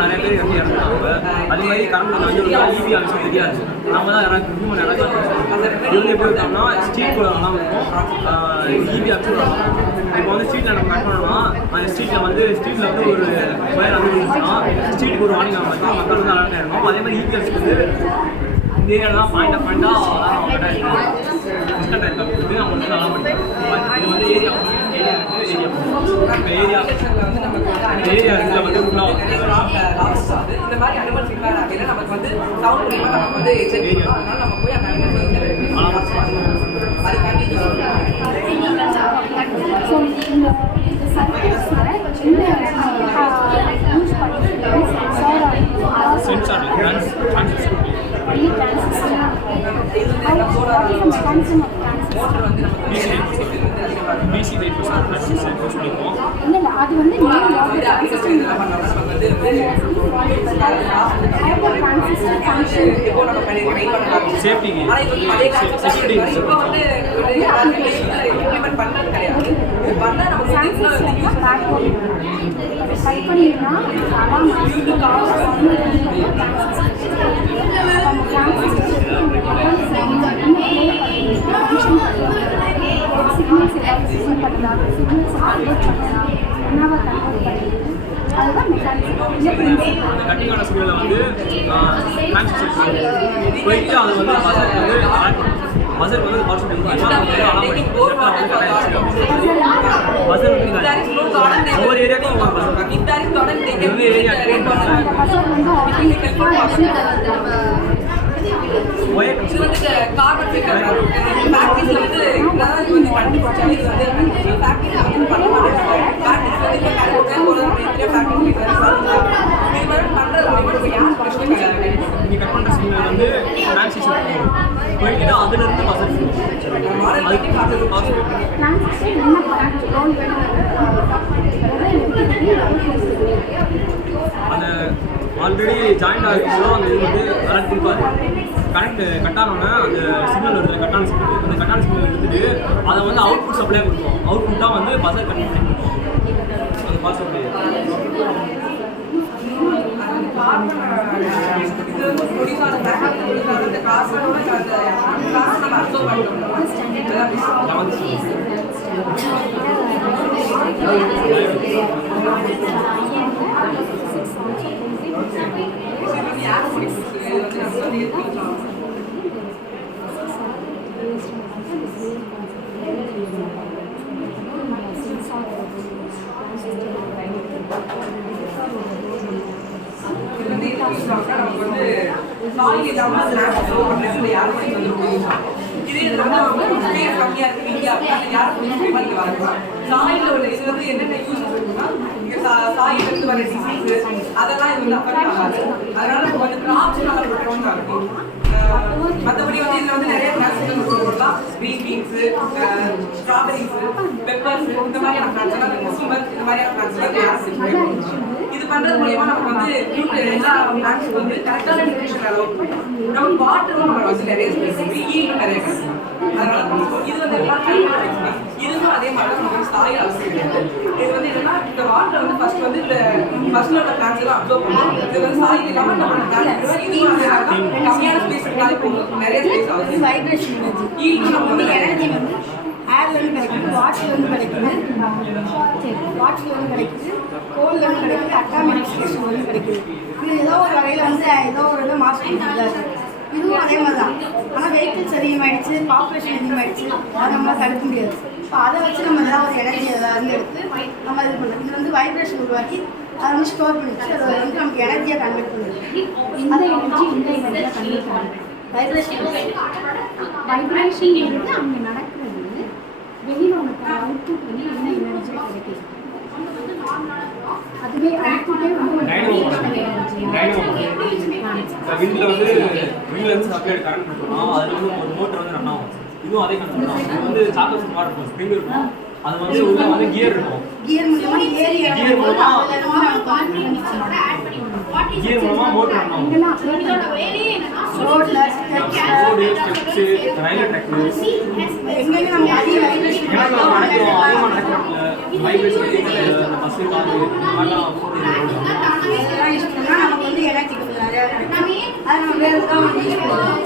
நிறைய பேர் வந்து இறந்துட்டாங்க. அதே மாதிரி கரண்ட் வந்து ஈவி ஆஃபீஸ் தெரியாது. நம்ம தான் யாராவது ஹியூமன் யாராவது இது வந்து எப்படி இருக்காங்கன்னா ஸ்ட்ரீட் கூடலாம் இருக்கும். ஈவி ஆஃபீஸ் இப்போ வந்து ஸ்ட்ரீட்டில் நம்ம கட் பண்ணோம்னா அந்த ஸ்ட்ரீட்டில் வந்து ஒரு ஃபயர் வந்து இருந்துச்சுன்னா ஸ்ட்ரீட்டுக்கு ஒரு வார்னிங் ஆகும். மக்கள் வந்து அலர்ட்டாக இருக்கும். அதே மாதிரி ஈவி ஆஃபீஸ் வந்து இந்த ஏரியாலாம் பாயிண்டாக அவங்க டிஸ்கண்ட் ஆகிருக்கு. அவங்க வந்து நல்லா பண்ணுறாங்க. இது வந்து ஏரியா இருக்குல்ல வந்து இந்த மாதிரி அனிமல் ஃபீட்பேக் ஆகல நமக்கு வந்து சவுண்ட் மூலமா நமக்கு வந்து எக்ஸைட் பண்ணுவோம். அதனால நம்ம போய் அந்த அனிமல் அதுக்காண்டி ஸோ இந்த சர்வீஸில் யூஸ் பண்ணி சென்சார் இல்லை அது வந்து கட்டிங்கான சூழலில் வந்து போயிட்டு அது வந்து பசர் வந்து ஒவ்வொரு ஏரியாவுக்கும் கார்பன் ஃபேக்டரிஸ்ல வந்து கண்டுபிடிச்சாலே இது வந்து ஃபேக்டரிஸ்ல வந்து பண்ணுவாங்க. ஃபேக்டரிஸ் வந்து நீ கட் பண்ணுற சிக்னல் வந்து டிரான்சிஷன் போயிட்டு அதுலேருந்து பசர் அந்த ஆல்ரெடி ஜாயிண்ட் ஆகிருக்கோ அந்த இது வந்து அலர்ட் கொடுப்பாரு. கரண்ட் கட்டானோன்னா அந்த சிக்னல் வருது கட்டான சிக்னல் அந்த கட்டான சிக்னல் எடுத்துட்டு அதை வந்து அவுட்புட் சப்ளை கொடுப்போம். அவுட்புட் தான் வந்து பசர் கனெக்ட் பண்ணி அந்த பால் சப்ளை நமக்கு வந்து காலையில் இல்லாமல் இதே பேர் கம்மியாக இருக்குது இந்தியா அப்படின்னா யாரும் வரலாம். சாயில் உள்ள இது வந்து என்னென்ன யூஸ் இருக்குன்னா சாயில் இருந்து வர டிசீஸ் அதெல்லாம் இது வந்து அஃபெக்ட் ஆகாது. அதனால நம்ம வந்து கிராப்ஸ் நல்லா ப்ரொடெக்ஷனாக இருக்கும். மற்றபடி வந்து இதில் வந்து நிறைய நேச்சுரல் சொல்லலாம். க்ரீன் பீன்ஸு, ஸ்ட்ராபெரிஸு, பெப்பர்ஸு இந்த மாதிரியான பிளான்ஸ் எல்லாம் குசும்பர் இந்த மாதிரியான பிளான்ஸ் எல்லாம் இது பண்ணுறது மூலியமா நமக்கு வந்து எல்லா பிளான்ஸுக்கு வந்து கரெக்டான நியூட்ரிஷன் அளவு நமக்கு வாட்டரும் நம்ம வந்து நிறைய ஸ்பெசிஃபிக் ஈல்டும் நிறைய கிடைக்கும். அதனால இது வந்து எல்லாம் இதுவும் அதே மாதிரி தான் நமக்கு சாயில் அவசியம் கிடையாது. இது வந்து என்னன்னா இந்த வாட்டரை வந்து ஃபர்ஸ்ட் வந்து இந்த ஃபர்ஸ்ட்ல உள்ள பிளான்ஸ் எல்லாம் அப்சர்வ் பண்ணும். இது வந்து சாயில் இல்லாமல் நம்ம பிளான்ஸ் இதுவும் கம்மியான ஸ்பேஸ் இருந்தாலே போகும். நிறைய ஸ்பேஸ் அவசியம். வைப்ரேஷன் ஈல்டும் நம்ம வந்து எனர்ஜி வந்து ஏர்லேருந்து கிடைக்குது, வாட்டர்லேருந்து கிடைக்குது, வாட்டர்லேருந்து கிடைக்குது, கோல்லேருந்து கிடைக்குது, அட்டாமிக் ஸ்டேஷன்லேருந்து கிடைக்குது. இது ஏதோ ஒரு வகையில் வந்து ஏதோ ஒரு இதை மாற்றிட்டு இதுவும் அதே மாதிரி தான். ஆனால் வெஹிக்கிள்ஸ் அதிகமாகிடுச்சு, பாப்புலேஷன் அதிகமாகிடுச்சு, அதை நம்மளால் தடுக்க முடியாது. இப்போ அதை வச்சு நம்ம ஏதாவது ஒரு எனர்ஜி ஏதாவது எடுத்து நம்ம இது பண்ணலாம். இது வந்து வைப்ரேஷன் உருவாக்கி அதை வந்து ஸ்டோர் பண்ணிச்சு அதை வந்து நமக்கு எனர்ஜியாக கன்வெர்ட் பண்ணுது. இந்த எனர்ஜியாக கன்வெர்ட் பண்ணுது. வைப்ரேஷன் வந்து அங்கே நடக்கிறது வெளியில் உனக்கு அவுட்புட் வந்து என்ன எனர்ஜியாக கிடைக்குது. அதுவே அவுட்புட்டே வந்து வீட்டில் வந்து வீட்டிலேருந்து சப்ளை கரண்ட் கொடுத்தோம்னா அதில் வந்து ஒரு மோட்டர் வந்து ரன் ஆகும். இதுவும் அதே கன்செப்ட் தான். இது வந்து சாக்கோஸ் மாதிரி இருக்கும், ஸ்ப்ரிங் இருக்கும். அது வந்து உள்ள வந்து கியர் இருக்கும். கியர் மூலமா ஏறி கியர் மூலமா கியர் மூலமா மோட்டர் ரன் ஆகும். இதெல்லாம் அப்படியே இதோட வேலையே என்னன்னா ரோட்ல ரோடு, ஸ்டெப்ஸ், ரயில்வே ட்ராக் எங்கெங்க நம்ம அதிக வைப்ரேஷன் ஏன்னா நம்ம நடக்கிறோம், அதிகமாக நடக்கிறோம்ல வைப்ரேஷன் பஸ்ஸு காரு அதெல்லாம் போட்டு இதெல்லாம் யூஸ் பண்ணா நமக்கு வந்து எலக்ட்ரிக் நிறையா கிடைக்கும். அது நம்ம வேறு தான் வந்து யூஸ் பண்ணுவோம்.